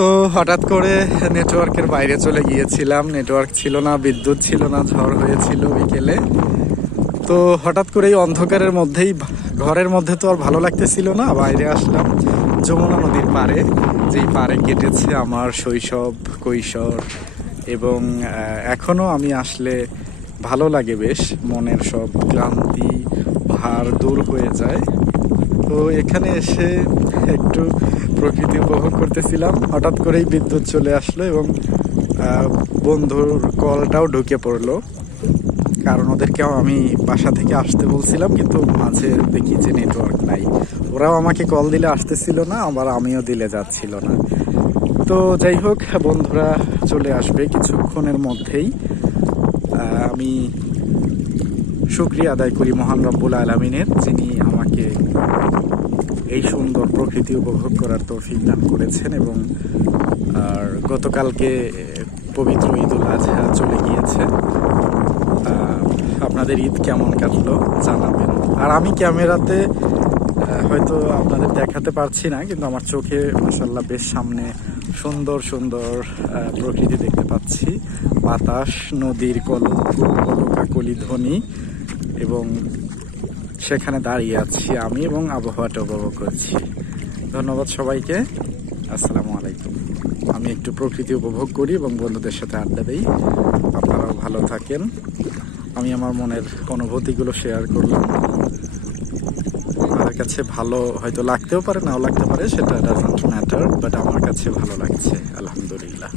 তো হঠাৎ করে নেটওয়ার্কের বাইরে চলে গিয়েছিলাম, নেটওয়ার্ক ছিল না, বিদ্যুৎ ছিল না, ঝড় হয়েছিল বিকেলে। তো হঠাৎ করে এই অন্ধকারের মধ্যেই ঘরের মধ্যে তো আর ভালো লাগতেছিল না, বাইরে আসলাম যমুনা নদীর পাড়ে, যেই পাড়ে কেটেছে আমার শৈশব, কৈশোর, এবং এখনও আমি আসলে ভালো লাগে বেশ, মনের সব ক্লান্তি ভার দূর হয়ে যায়। তো এখানে এসে একটু প্রকৃতি উপভোগ করতেছিলাম, হঠাৎ করেই বিদ্যুৎ চলে আসলো এবং বন্ধুর কলটাও ঢুকে পড়লো, কারণ ওদেরকেও আমি বাসা থেকে আসতে বলছিলাম, কিন্তু মাঝে দেখি যে নেটওয়ার্ক নাই, ওরাও আমাকে কল দিলে আসতেছিল না, আবার আমিও দিলে যাচ্ছিল না। তো যাই হোক, বন্ধুরা চলে আসবে কিছুক্ষণের মধ্যেই। আমি শুকরিয়া আদায় করি মহান রব্বুল আলামিনের, যিনি আমাকে এই সুন্দর প্রকৃতি উপভোগ করার তৌফিক দান করেছেন। এবং আর গতকালকে পবিত্র ঈদুল আজহা চলে গিয়েছে। আপনাদের ঈদ কেমন কাটলো জানাবেন। আর আমি ক্যামেরাতে হয়তো আপনাদের দেখাতে পারছি না, কিন্তু আমার চোখে মাশাআল্লাহ বেশ সামনে সুন্দর সুন্দর প্রকৃতি দেখতে পাচ্ছি, বাতাস, নদীর কলকাকলি ধ্বনি, এবং সেখানে দাঁড়িয়ে আছি আমি এবং আবহাওয়াটা উপভোগ করছি। ধন্যবাদ সবাইকে, আসসালামু আলাইকুম। আমি একটু প্রকৃতি উপভোগ করি এবং বন্ধুদের সাথে আড্ডা দিই। আপনারাও ভালো থাকেন। আমি আমার মনের অনুভূতিগুলো শেয়ার করলাম, আপনাদের কাছে ভালো হয়তো লাগতেও পারে, নাও লাগতে পারে, সেটা ডাজন্ট ম্যাটার, বাট আমার কাছে ভালো লাগছে, আলহামদুলিল্লাহ।